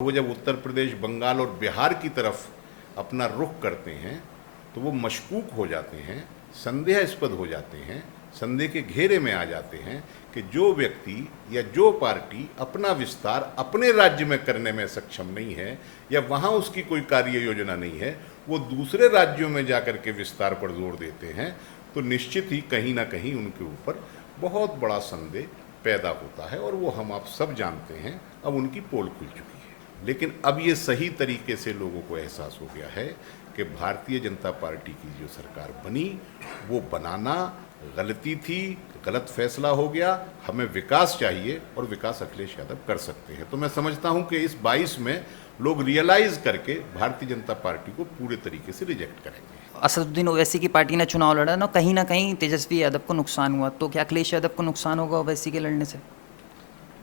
वो जब उत्तर प्रदेश, बंगाल और बिहार की तरफ अपना रुख करते हैं तो वो मशकूक हो जाते हैं, संदेहास्पद हो जाते हैं, संदेह के घेरे में आ जाते हैं कि जो व्यक्ति या जो पार्टी अपना विस्तार अपने राज्य में करने में सक्षम नहीं है या वहाँ उसकी कोई कार्य योजना नहीं है, वो दूसरे राज्यों में जाकर के विस्तार पर जोर देते हैं, तो निश्चित ही कहीं ना कहीं उनके ऊपर बहुत बड़ा संदेह पैदा होता है और वो हम आप सब जानते हैं। अब उनकी पोल खुल चुकी है, लेकिन अब ये सही तरीके से लोगों को एहसास हो गया है कि भारतीय जनता पार्टी की जो सरकार बनी वो बनाना गलती थी, गलत फैसला हो गया। हमें विकास चाहिए और विकास अखिलेश यादव कर सकते हैं। तो मैं समझता हूं कि इस 22 में लोग रियलाइज करके भारतीय जनता पार्टी को पूरे तरीके से रिजेक्ट करेंगे। असदुद्दीन ओवैसी की पार्टी ने चुनाव लड़ा ना, कहीं तेजस्वी यादव को नुकसान हुआ, तो क्या अखिलेश यादव को नुकसान होगा ओवैसी के लड़ने से?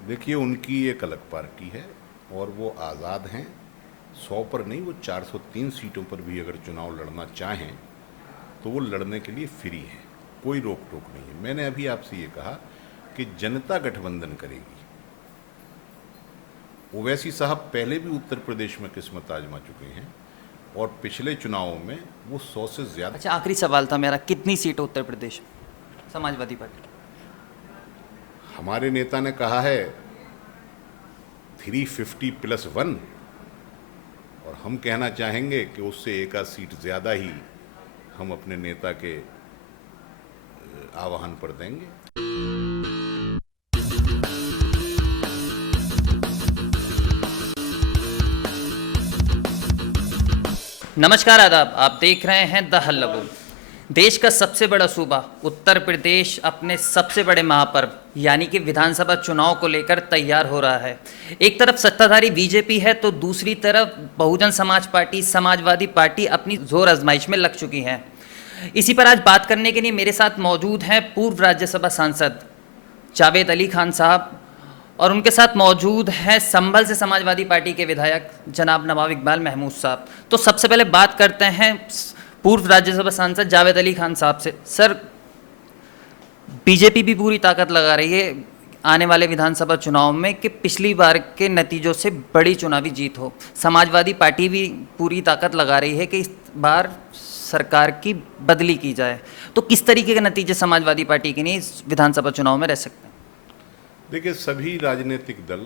देखिए, उनकी एक अलग पार्टी है और वो आज़ाद हैं। 100 पर नहीं, वो 403 सीटों पर भी अगर चुनाव लड़ना चाहें तो वो लड़ने के लिए फ्री है, कोई रोक टोक नहीं है। मैंने अभी आपसे ये कहा कि जनता गठबंधन करेगी। ओवैसी साहब पहले भी उत्तर प्रदेश में किस्मत आजमा चुके हैं और पिछले चुनावों में वो 100 से ज़्यादा। अच्छा, आखिरी सवाल था मेरा, कितनी सीट उत्तर प्रदेश समाजवादी पार्टी? हमारे नेता ने कहा है 350 + 1 और हम कहना चाहेंगे कि उससे एक आध सीट ज़्यादा ही हम अपने नेता के आह्वान पर देंगे। नमस्कार, आदाब। आप देख रहे हैं द हल्ला बोल। देश का सबसे बड़ा सूबा उत्तर प्रदेश अपने सबसे बड़े महापर्व यानी कि विधानसभा चुनाव को लेकर तैयार हो रहा है। एक तरफ सत्ताधारी बीजेपी है तो दूसरी तरफ बहुजन समाज पार्टी, समाजवादी पार्टी अपनी जोर आजमाइश में लग चुकी हैं। इसी पर आज बात करने के लिए मेरे साथ मौजूद हैं पूर्व राज्यसभा सांसद जावेद अली खान साहब और उनके साथ मौजूद हैं संभल से समाजवादी पार्टी के विधायक जनाब नवाब इकबाल महमूद साहब। तो सबसे पहले बात करते हैं पूर्व राज्यसभा सांसद जावेद अली खान साहब से। सर, बीजेपी भी पूरी ताकत लगा रही है आने वाले विधानसभा चुनाव में कि पिछली बार के नतीजों से बड़ी चुनावी जीत हो। समाजवादी पार्टी भी पूरी ताकत लगा रही है कि इस बार सरकार की बदली की जाए। तो किस तरीके के नतीजे समाजवादी पार्टी के लिए इस विधानसभा चुनाव में रह सकते हैं? देखिए, सभी राजनीतिक दल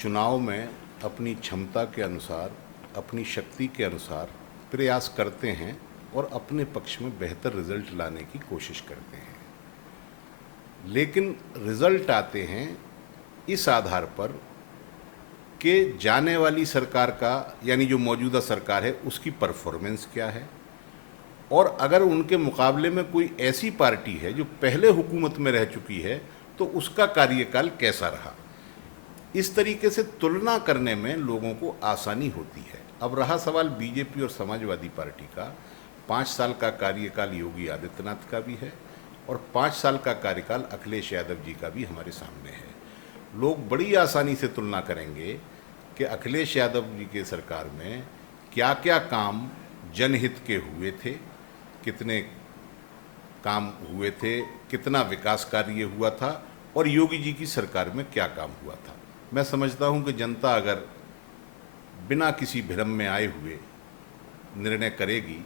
चुनाव में अपनी क्षमता के अनुसार, अपनी शक्ति के अनुसार प्रयास करते हैं और अपने पक्ष में बेहतर रिजल्ट लाने की कोशिश करते हैं। लेकिन रिजल्ट आते हैं इस आधार पर कि जाने वाली सरकार का, यानी जो मौजूदा सरकार है, उसकी परफॉर्मेंस क्या है और अगर उनके मुकाबले में कोई ऐसी पार्टी है जो पहले हुकूमत में रह चुकी है तो उसका कार्यकाल कैसा रहा। इस तरीके से तुलना करने में लोगों को आसानी होती है। अब रहा सवाल बीजेपी और समाजवादी पार्टी का, 5 साल का कार्यकाल योगी आदित्यनाथ का भी है और 5 साल का कार्यकाल अखिलेश यादव जी का भी हमारे सामने है। लोग बड़ी आसानी से तुलना करेंगे कि अखिलेश यादव जी के सरकार में क्या क्या काम जनहित के हुए थे, कितने काम हुए थे, कितना विकास कार्य हुआ था और योगी जी की सरकार में क्या काम हुआ था। मैं समझता हूं कि जनता अगर बिना किसी भ्रम में आए हुए निर्णय करेगी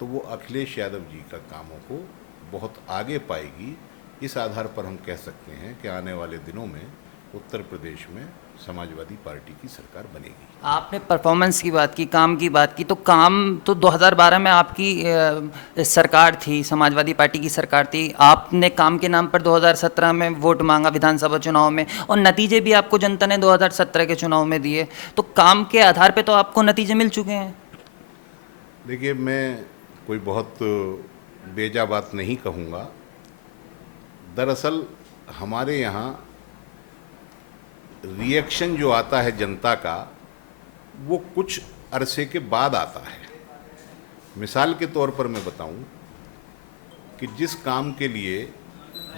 तो वो अखिलेश यादव जी का कामों को बहुत आगे पाएगी। इस आधार पर हम कह सकते हैं कि आने वाले दिनों में उत्तर प्रदेश में समाजवादी पार्टी की सरकार बनेगी। आपने परफॉर्मेंस की बात की, काम की बात की, तो काम तो 2012 में आपकी सरकार थी, समाजवादी पार्टी की सरकार थी। आपने काम के नाम पर 2017 में वोट मांगा विधानसभा चुनाव में और नतीजे भी आपको जनता ने 2017 के चुनाव में दिए। तो काम के आधार पे तो आपको नतीजे मिल चुके हैं। देखिए, मैं कोई बहुत बेजा बात नहीं कहूँगा। दरअसल हमारे यहाँ रिएक्शन जो आता है जनता का, वो कुछ अरसे के बाद आता है। मिसाल के तौर पर मैं बताऊं कि जिस काम के लिए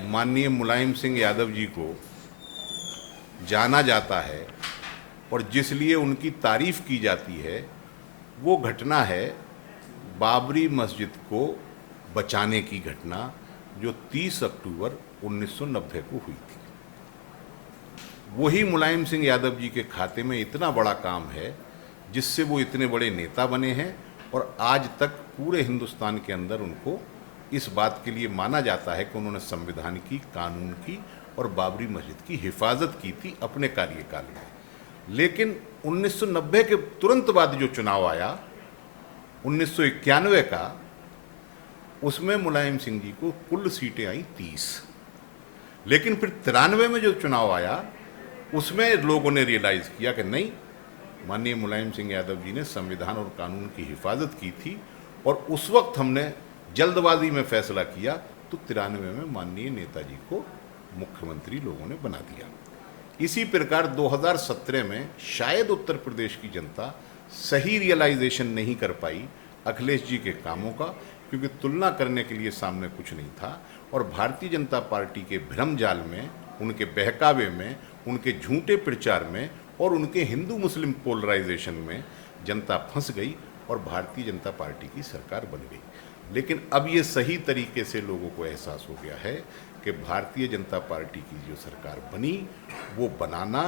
माननीय मुलायम सिंह यादव जी को जाना जाता है और जिस लिए उनकी तारीफ की जाती है, वो घटना है बाबरी मस्जिद को बचाने की घटना, जो 30 अक्टूबर 1990 को हुई थी। वही मुलायम सिंह यादव जी के खाते में इतना बड़ा काम है जिससे वो इतने बड़े नेता बने हैं, और आज तक पूरे हिंदुस्तान के अंदर उनको इस बात के लिए माना जाता है कि उन्होंने संविधान की, कानून की और बाबरी मस्जिद की हिफाजत की थी अपने कार्यकाल में। लेकिन 1990 के तुरंत बाद जो चुनाव आया 1991 का, उसमें मुलायम सिंह जी को कुल सीटें आई 30। लेकिन फिर 93 में जो चुनाव आया उसमें लोगों ने रियलाइज़ किया कि नहीं, माननीय मुलायम सिंह यादव जी ने संविधान और कानून की हिफाजत की थी, और उस वक्त हमने जल्दबाजी में फैसला किया तो 93 में माननीय नेताजी को मुख्यमंत्री लोगों ने बना दिया। इसी प्रकार 2017 में शायद उत्तर प्रदेश की जनता सही रियलाइजेशन नहीं कर पाई अखिलेश जी के कामों का, क्योंकि तुलना करने के लिए सामने कुछ नहीं था, और भारतीय जनता पार्टी के भ्रम जाल में, उनके बहकावे में, उनके झूठे प्रचार में और उनके हिंदू मुस्लिम पोलराइजेशन में जनता फंस गई और भारतीय जनता पार्टी की सरकार बन गई। लेकिन अब ये सही तरीके से लोगों को एहसास हो गया है कि भारतीय जनता पार्टी की जो सरकार बनी वो बनाना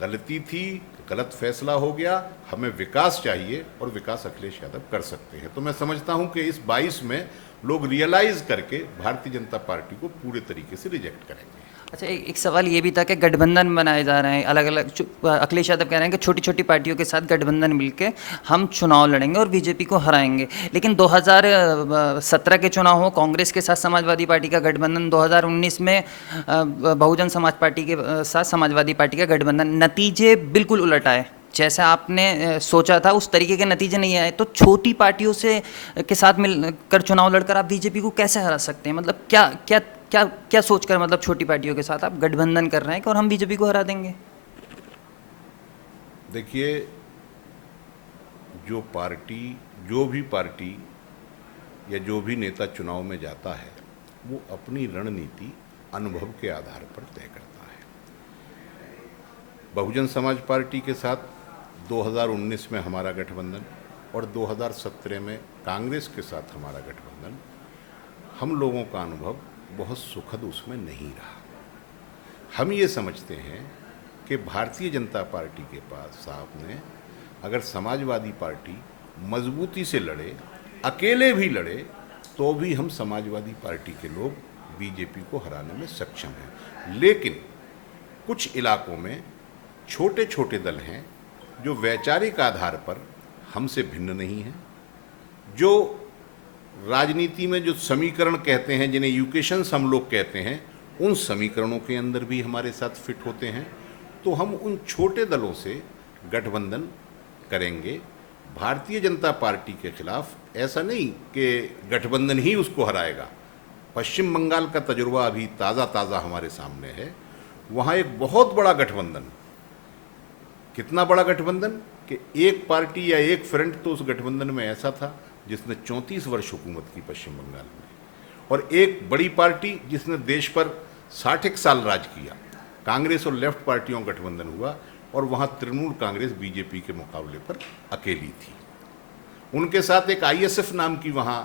गलती थी, गलत फैसला हो गया। हमें विकास चाहिए और विकास अखिलेश यादव कर सकते हैं। तो मैं समझता हूं कि इस 22 में लोग रियलाइज करके भारतीय जनता पार्टी को पूरे तरीके से रिजेक्ट करेंगे। अच्छा, एक सवाल ये भी था कि गठबंधन बनाए जा रहे हैं अलग अलग। अखिलेश यादव कह रहे हैं कि छोटी छोटी पार्टियों के साथ गठबंधन मिलके हम चुनाव लड़ेंगे और बीजेपी को हराएंगे। लेकिन 2017 के चुनाव हो, कांग्रेस के साथ समाजवादी पार्टी का गठबंधन, 2019 में बहुजन समाज पार्टी के साथ समाजवादी पार्टी का गठबंधन, नतीजे बिल्कुल उलट आए। जैसे आपने सोचा था उस तरीके के नतीजे नहीं आए। तो छोटी पार्टियों से के साथ मिलकर चुनाव लड़कर आप बीजेपी को कैसे हरा सकते हैं? मतलब क्या क्या क्या क्या सोचकर, मतलब छोटी पार्टियों के साथ आप गठबंधन कर रहे हैं कि और हम बीजेपी को हरा देंगे? देखिए, जो भी पार्टी या जो भी नेता चुनाव में जाता है वो अपनी रणनीति अनुभव के आधार पर तय करता है। बहुजन समाज पार्टी के साथ 2019 में हमारा गठबंधन और 2017 में कांग्रेस के साथ हमारा गठबंधन, हम लोगों का अनुभव बहुत सुखद उसमें नहीं रहा। हम ये समझते हैं कि भारतीय जनता पार्टी के पास सामने अगर समाजवादी पार्टी मजबूती से लड़े, अकेले भी लड़े, तो भी हम समाजवादी पार्टी के लोग बीजेपी को हराने में सक्षम हैं। लेकिन कुछ इलाकों में छोटे छोटे दल हैं जो वैचारिक आधार पर हमसे भिन्न नहीं हैं, जो राजनीति में जो समीकरण कहते हैं, जिन्हें यूकेशंस हम लोग कहते हैं, उन समीकरणों के अंदर भी हमारे साथ फिट होते हैं। तो हम उन छोटे दलों से गठबंधन करेंगे। भारतीय जनता पार्टी के खिलाफ ऐसा नहीं कि गठबंधन ही उसको हराएगा। पश्चिम बंगाल का तजुर्बा अभी ताज़ा हमारे सामने है। वहाँ एक बहुत बड़ा गठबंधन, कितना बड़ा गठबंधन कि एक पार्टी या एक फ्रंट तो उस गठबंधन में ऐसा था जिसने 34 वर्ष हुकूमत की पश्चिम बंगाल में, और एक बड़ी पार्टी जिसने देश पर 60 साल राज किया। कांग्रेस और लेफ्ट पार्टियों का गठबंधन हुआ और वहाँ तृणमूल कांग्रेस बीजेपी के मुकाबले पर अकेली थी। उनके साथ एक आईएसएफ नाम की वहाँ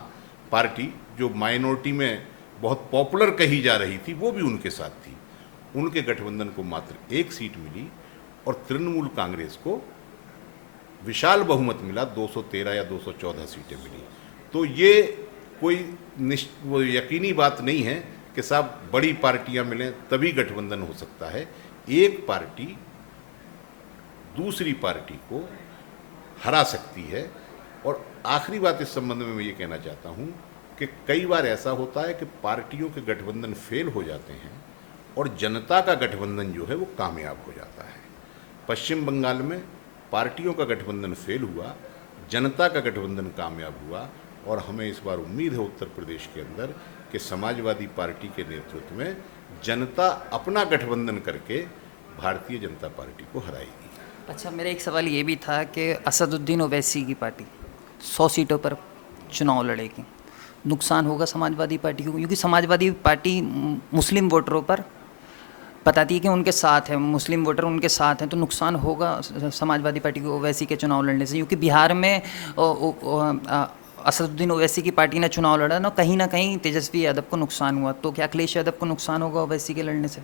पार्टी जो माइनॉरिटी में बहुत पॉपुलर कही जा रही थी, वो भी उनके साथ थी। उनके गठबंधन को मात्र 1 सीट मिली और तृणमूल कांग्रेस को विशाल बहुमत मिला, 213 या 214 सीटें मिली। तो ये कोई वो यकीनी बात नहीं है कि साहब बड़ी पार्टियां मिलें तभी गठबंधन हो सकता है। एक पार्टी दूसरी पार्टी को हरा सकती है। और आखिरी बात इस संबंध में मैं ये कहना चाहता हूँ कि कई बार ऐसा होता है कि पार्टियों के गठबंधन फेल हो जाते हैं और जनता का गठबंधन जो है वो कामयाब हो जाता है। पश्चिम बंगाल में पार्टियों का गठबंधन फेल हुआ, जनता का गठबंधन कामयाब हुआ, और हमें इस बार उम्मीद है उत्तर प्रदेश के अंदर कि समाजवादी पार्टी के नेतृत्व में जनता अपना गठबंधन करके भारतीय जनता पार्टी को हराएगी। अच्छा, मेरा एक सवाल ये भी था कि असदुद्दीन ओवैसी की पार्टी 100 सीटों पर चुनाव लड़ेगी, नुकसान होगा समाजवादी पार्टी को? क्योंकि समाजवादी पार्टी मुस्लिम वोटरों पर बताती है कि उनके साथ है, मुस्लिम वोटर उनके साथ हैं, तो नुकसान होगा समाजवादी पार्टी को ओवैसी के चुनाव लड़ने से? क्योंकि बिहार में असदुद्दीन ओवैसी की पार्टी ने चुनाव लड़ा ना कहीं तेजस्वी यादव को नुकसान हुआ। तो क्या अखिलेश यादव को नुकसान होगा ओवैसी के लड़ने से?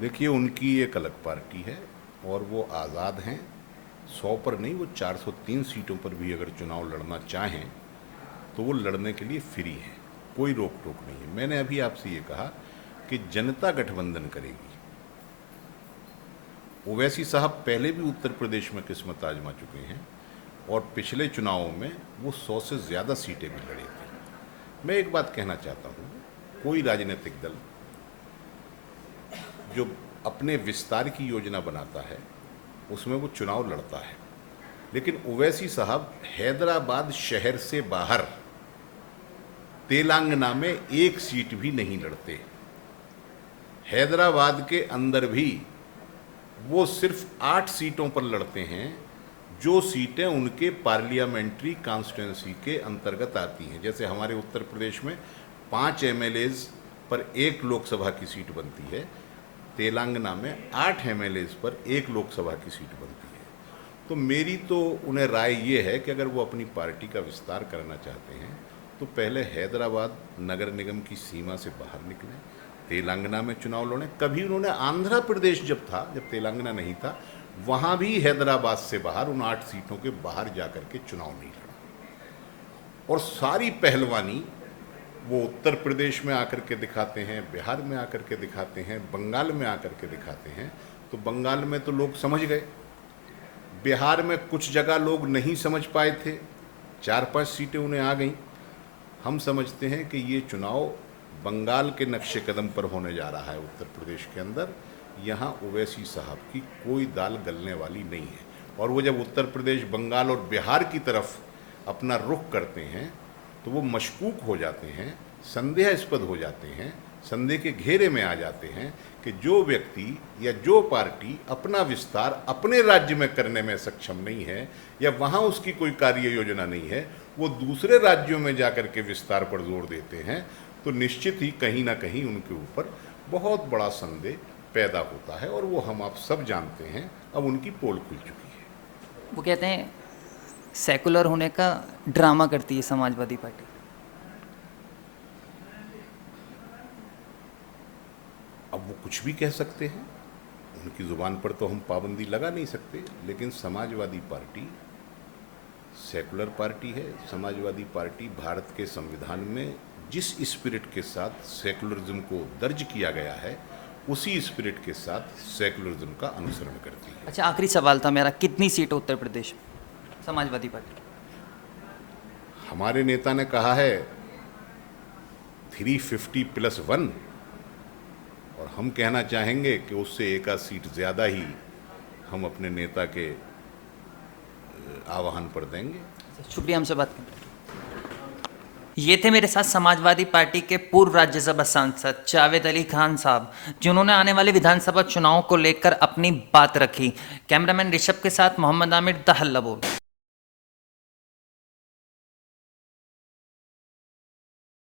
देखिए, उनकी एक अलग पार्टी है और वो आज़ाद हैं। 100 पर नहीं, वो 403 सीटों पर भी अगर चुनाव लड़ना चाहें तो वो लड़ने के लिए फ्री है, कोई रोक टोक नहीं है। मैंने अभी आपसे ये कहा कि जनता गठबंधन करेगी। ओवैसी साहब पहले भी उत्तर प्रदेश में किस्मत आजमा चुके हैं और पिछले चुनावों में वो 100 से ज़्यादा सीटें भी लड़े थे। मैं एक बात कहना चाहता हूँ, कोई राजनीतिक दल जो अपने विस्तार की योजना बनाता है उसमें वो चुनाव लड़ता है, लेकिन ओवैसी साहब हैदराबाद शहर से बाहर तेलंगाना में एक सीट भी नहीं लड़ते। हैदराबाद के अंदर भी वो सिर्फ 8 सीटों पर लड़ते हैं, जो सीटें उनके पार्लियामेंट्री कॉन्स्टिट्यूंसी के अंतर्गत आती हैं। जैसे हमारे उत्तर प्रदेश में 5 एमएलएज पर 1 लोकसभा की सीट बनती है, तेलंगाना में 8 एमएलएज पर 1 लोकसभा की सीट बनती है। तो मेरी तो उन्हें राय ये है कि अगर वो अपनी पार्टी का विस्तार करना चाहते हैं तो पहले हैदराबाद नगर निगम की सीमा से बाहर निकलें, तेलंगाना में चुनाव लड़ें। कभी उन्होंने आंध्र प्रदेश जब तेलंगाना नहीं था, वहाँ भी हैदराबाद से बाहर उन 8 सीटों के बाहर जाकर के चुनाव नहीं लड़ा। और सारी पहलवानी वो उत्तर प्रदेश में आकर के दिखाते हैं, बिहार में आकर के दिखाते हैं, बंगाल में आकर के दिखाते हैं। तो बंगाल में तो लोग समझ गए, बिहार में कुछ जगह लोग नहीं समझ पाए थे, 4-5 सीटें उन्हें आ गईं। हम समझते हैं कि ये चुनाव बंगाल के नक्शे कदम पर होने जा रहा है उत्तर प्रदेश के अंदर। यहाँ ओवैसी साहब की कोई दाल गलने वाली नहीं है। और वो जब उत्तर प्रदेश, बंगाल और बिहार की तरफ अपना रुख करते हैं तो वो मशकूक हो जाते हैं, संदेहास्पद हो जाते हैं, संदेह के घेरे में आ जाते हैं कि जो व्यक्ति या जो पार्टी अपना विस्तार अपने राज्य में करने में सक्षम नहीं है या वहाँ उसकी कोई कार्य योजना नहीं है, वो दूसरे राज्यों में जाकर के विस्तार पर जोर देते हैं, तो निश्चित ही कहीं ना कहीं उनके ऊपर बहुत बड़ा संदेह पैदा होता है। और वो हम आप सब जानते हैं, अब उनकी पोल खुल चुकी है। वो कहते हैं सेकुलर होने का ड्रामा करती है समाजवादी पार्टी। अब वो कुछ भी कह सकते हैं, उनकी ज़ुबान पर तो हम पाबंदी लगा नहीं सकते, लेकिन समाजवादी पार्टी सेकुलर पार्टी है। समाजवादी पार्टी भारत के संविधान में जिस स्पिरिट के साथ सेकुलरिज्म को दर्ज किया गया है, उसी स्पिरिट के साथ सेकुलरिज्म का अनुसरण करती है। अच्छा, आखिरी सवाल था मेरा, कितनी सीट उत्तर प्रदेश में समाजवादी पार्टी? हमारे नेता ने कहा है 350 + 1, और हम कहना चाहेंगे कि उससे 1 सीट ज़्यादा ही हम अपने नेता के आह्वान पर देंगे। शुक्रिया हमसे बात करने। ये थे मेरे साथ समाजवादी पार्टी के पूर्व राज्यसभा सांसद जावेद अली खान साहब, जिन्होंने आने वाले विधानसभा चुनाव को लेकर अपनी बात रखी। कैमरामैन ऋषभ के साथ मोहम्मद आमिर, द हल्ला बोल।